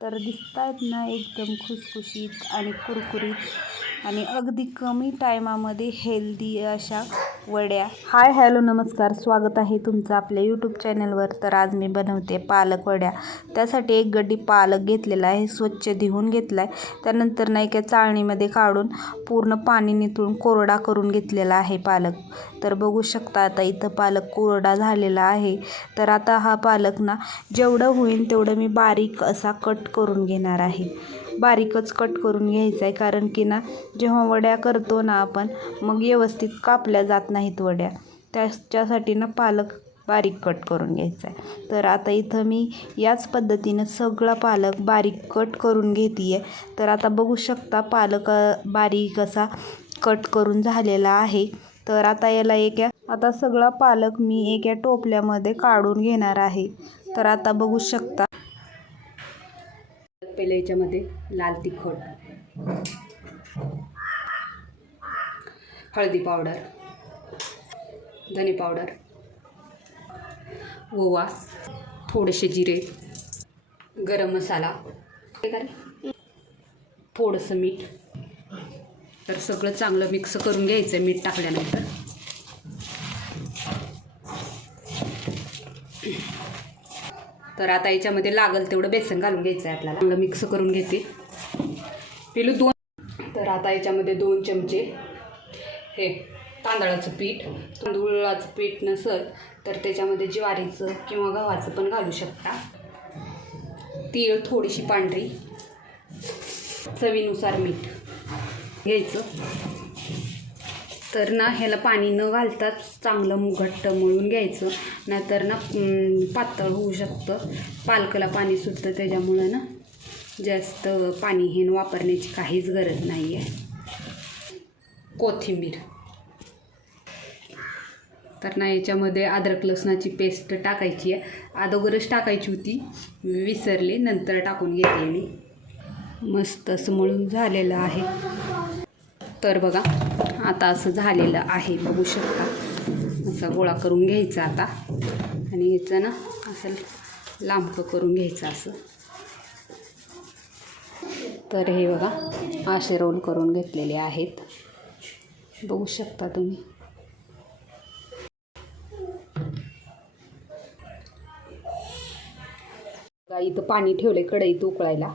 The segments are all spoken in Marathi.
तर दिसत आहेत ना एकदम खुसखुशीत आणि कुरकुरीत आणि अगदी कमी टायमामध्ये हेल्दी अशा वड्या. हाय हॅलो नमस्कार. स्वागत आहे तुमचं आपल्या यूट्यूब चॅनलवर तर आज मी बनवते पालक वड्या. त्यासाठी एक गड्डी पालक घेतलेला आहे स्वच्छ धुवून घेतला आहे त्यानंतर ना एका चाळणीमध्ये काढून पूर्ण पाणी निथळून कोरडा करून घेतलेला आहे पालक. तर बघू शकता आता इथं पालक कोरडा झालेला आहे. तर आता हा पालक ना जेवढं होईल तेवढं मी बारीक असा कट करून घेणार आहे. बारीकच कट करून घ्यायचा आहे कारण की ना जेव्हा वड्या करतो ना आपण मग व्यवस्थित कापल्या जात नाही. नाहीत वड्या. त्याच्यासाठी ना पालक बारीक कट करून घ्यायचा आहे तर आता इथं मी याच पद्धतीनं सगळा पालक बारीक कट करून घेते आहे तर आता बघू शकता पालक बारीक असा कट करून झालेला आहे. तर आता याला एका आता सगळा पालक मी एका टोपल्यामध्ये काढून घेणार आहे. तर आता बघू शकता. पहिले याच्यामध्ये लाल तिखट हळदी पावडर धने पावडर ओवा थोडेसे जिरे गरम मसाला. थोडंसं मीठ. तर सगळं चांगलं मिक्स करून घ्यायचं मीठ टाकल्यानंतर. तर आता याच्यामध्ये लागल तेवढं बेसन घालून घ्यायचं आहे आपल्याला. चांगलं मिक्स करून घेते. पिलू दोन. तर आता याच्यामध्ये दोन चमचे हे तांदळाचं पीठ तांदूळाचं पीठ नसेल तर त्याच्यामध्ये ज्वारीचं किंवा गव्हाचं पण घालू शकता. तीळ थोडीशी पांढरी. चवीनुसार मीठ घ्यायचं. तर ना ह्याला पाणी न घालताच चांगलं घट्ट मळून घ्यायचं. नाहीतर ना पातळ होऊ शकतं. पालकाला पाणी सुटतं त्याच्यामुळं ना जास्त पाणी हे वापरण्याची काहीच गरज नाही आहे कोथिंबीर. तर ना याच्यामध्ये अद्रक लसणाची पेस्ट टाकायची आहे. अदोगरच टाकायची होती. विसरले नंतर टाकून घेते मी. मस्त असं मळून झालेलं आहे. तर बघा आता असं झालेलं आहे. बघू शकता. असा गोळा करून घ्यायचा आता. आणि याचं ना असं लांबकं करून घ्यायचं असं. तर हे बघा असे रोल करून घेतलेले आहेत. बघू शकता तुम्ही. बघा, इथं पाणी ठेवले कढईत उकळायला?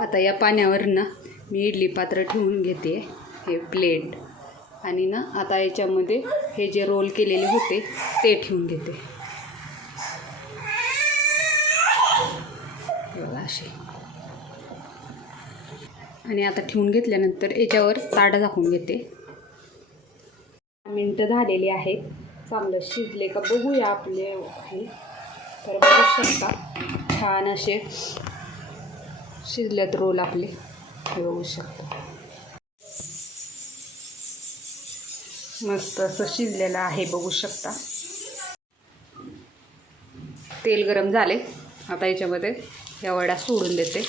आता या पाण्यावर ना मी इडली पात्र ठेवून घेते हे प्लेट आणि ना आता याच्यामध्ये हे जे रोल केलेले होते ते ठेवून घेते. बघा असे. आणि आता ठेवून घेतल्यानंतर याच्यावर ताट झाकून घेते. मिनटं झालेली आहेत. चांगलं शिजले का बघूया आपले हे. तर बघू शकता. छान असे शिजल्यात रोल आपले. हे बघू शकता. मस्त असं शिजलेलं आहे बघू शकता. तेल गरम झाले. आता याच्यामध्ये या वड्या सोडून देते.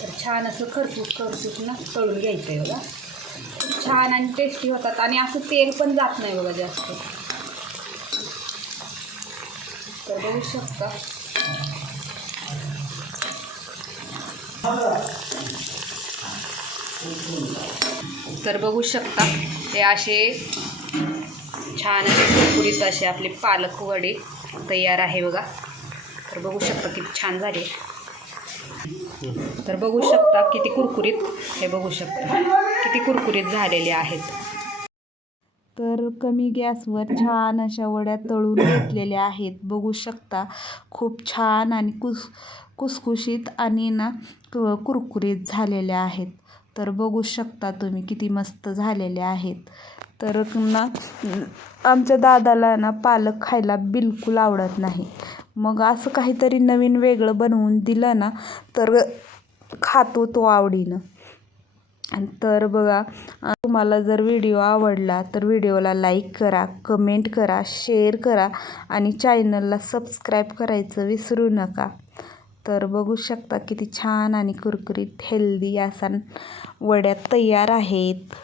तर छान असं खरपूस खरपूस ना तळून घ्यायचं आहे बघा छान आणि टेस्टी होतात आणि असं तेल पण जात नाही बघा जास्त. तर बघू शकता. तर बघू शकता हे असे छान असे कुरकुरीत असे आपले पालक वडे तयार आहे बघा. तर बघू शकता किती छान झाले. तर बघू शकता किती कुरकुरीत हे बघू शकता. किती कुरकुरीत झालेले आहेत. तर कमी गॅसवर छान अशा वड्या तळून घेतलेल्या आहेत. बघू शकता खूप छान आणि कुस कुसकुशीत आणि ना कुरकुरीत झालेल्या आहेत. तर बघू शकता तुम्ही किती मस्त झालेल्या आहेत. तर ना आमच्या दादाला ना पालक खायला बिलकुल आवडत नाही. मग असं काहीतरी नवीन वेगळं बनवून दिलं ना तर खातो तो आवडीनं. तर बघा तुम्हाला जर व्हिडिओ आवडला तर व्हिडिओला लाईक करा कमेंट करा शेअर करा आणि चॅनलला सबस्क्राईब करायचं विसरू नका. तर बघू शकता किती छान आणि कुरकुरीत हेल्दी असा वड्या तयार आहेत.